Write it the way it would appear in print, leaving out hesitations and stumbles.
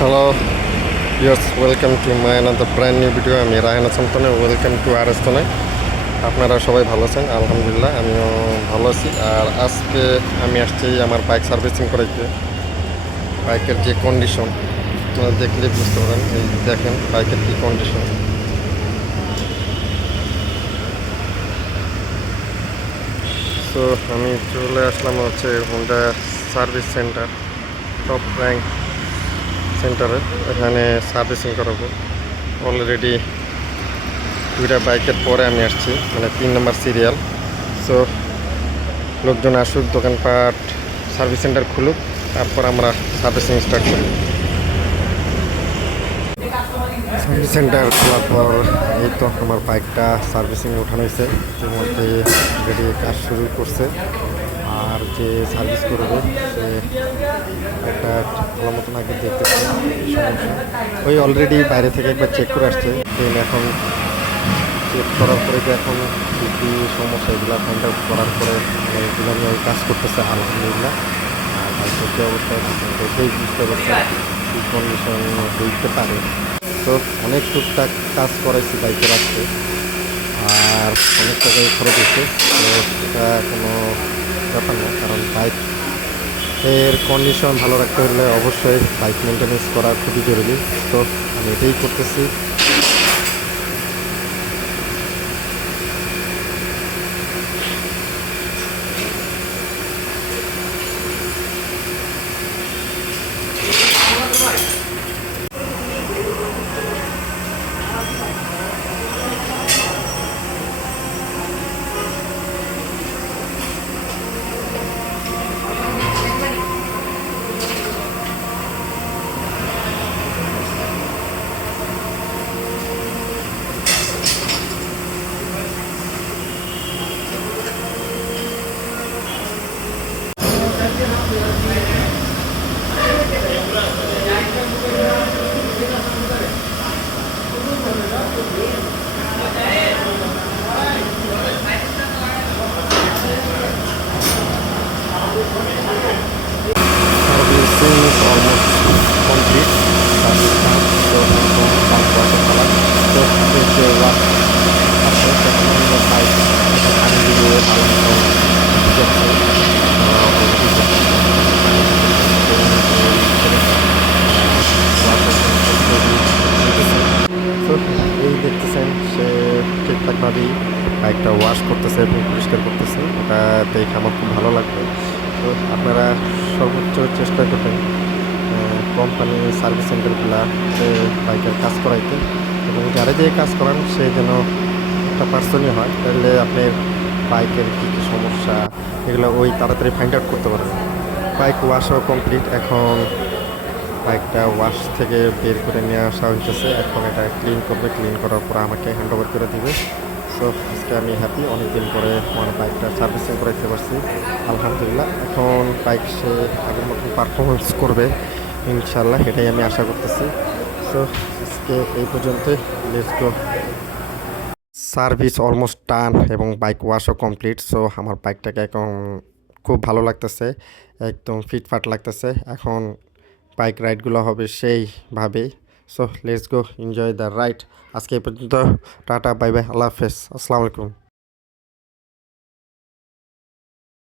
Hello viewers, welcome to my another brand new video. আমি রায়হান হাসান তনয়, welcome to R S তনয়। আপনারা সবাই ভালো আছেন? আলহামদুলিল্লাহ, আমিও ভালো আছি। আর আজকে আমি আসছি আমার বাইক সার্ভিসিং করাইতে। বাইকের যে কন্ডিশন আপনারা দেখলে বুঝতে পারেন। এই দেখেন বাইকের কী কন্ডিশন। তো আমি চলে আসলাম হচ্ছে Honda service centre, top rank সেন্টারে। এখানে সার্ভিসিং করাবো। অলরেডি দুইটা বাইকের পরে আমি আসছি, মানে 3 নম্বর সিরিয়াল। সো লোকজন আসুক, দোকানপাট সার্ভিস সেন্টার খুলুক, তারপর আমরা সার্ভিসিং স্টার্ট করি। সার্ভিস সেন্টার খোলার পর এই তো আমার বাইকটা সার্ভিসিং উঠানো হয়েছে। ইতিমধ্যে গাড়ি কাজ শুরু করছে। আর যে সার্ভিস করবে সে একটা ভালো মতন আগে দেখতেছে সমস্যা। ওই অলরেডি বাইরে থেকে একবার চেক করে আসছে। দেন এখন চেক করার পরে যে এখন কী কী সমস্যা এগুলো ফাইন্ড আউট করার পরে এগুলো নিয়ে কাজ করতেছে আলহামদুলিল্লাহ। আর বাইকের যে অবস্থা দেখেই বুঝতে পারছে কী কন্ডিশন হইতে পারে। তো অনেক টুকটাক কাজ করাইছি বাইকের আজকে, আর অনেক টাকাই খরচ হচ্ছে। তো এটা কোনো ব্যাপার না, কারণ বাইকের কন্ডিশন ভালো রাখতে হলে অবশ্যই বাইক মেনটেন্যান্স করা খুবই জরুরি। তো আমি এটাই করতেছি। Servicing almost complete. সার্ভিস কাজ তো একদম তারপর ফেলা। তো যে ওয়ার্ক আছে সেখানে আমরা বাইক পানি দিয়ে ভালো মতো যাচ্ছে। তো এই দেখতেছেন সে ঠিকঠাকভাবেই বাইকটা ওয়াশ করতেছে এবং পরিষ্কার করতেছে। এটা দেখে আমার খুব ভালো লাগবে। তো আপনারা সর্বোচ্চ চেষ্টা করবেন কোম্পানি সার্ভিস সেন্টারগুলা বাইকের কাজ করাইতে, এবং যারা দিয়ে কাজ করান সে যেন একটা পার্সনই হয়। তাহলে আপনার বাইকের কী কী সমস্যা এগুলো ওই তাড়াতাড়ি ফাইন্ড আউট করতে পারবেন। বাইক ওয়াশও কমপ্লিট। এখন বাইকটা ওয়াশ থেকে বের করে নিয়ে আসা হইতেছে। এখন এটা ক্লিন করবে, ক্লিন করার পর আমাকে হ্যান্ড ওভার করে দিবে। সো আজকে আমি হ্যাপি, অনেকদিন পরে আমার বাইকটা সার্ভিসিং করাইতে পারছি আলহামদুলিল্লাহ। এখন বাইক সে আগের মতন পারফরমেন্স করবে ইনশাল্লাহ, এটাই আমি আশা করতেছি। সো আজকে এই পর্যন্তই, let's go. Service almost done এবং বাইক ওয়াশও কমপ্লিট। সো আমার বাইকটাকে এখন খুব ভালো লাগতেছে, একদম ফিটফাট লাগতেছে। এখন বাইক রাইডগুলো হবে সেইভাবেই। So let's go, enjoy the ride. আজকে এই পর্যন্ত, টাটা, বাই বাই, আল্লাহ হাফেজ, আসসালামু আলাইকুম।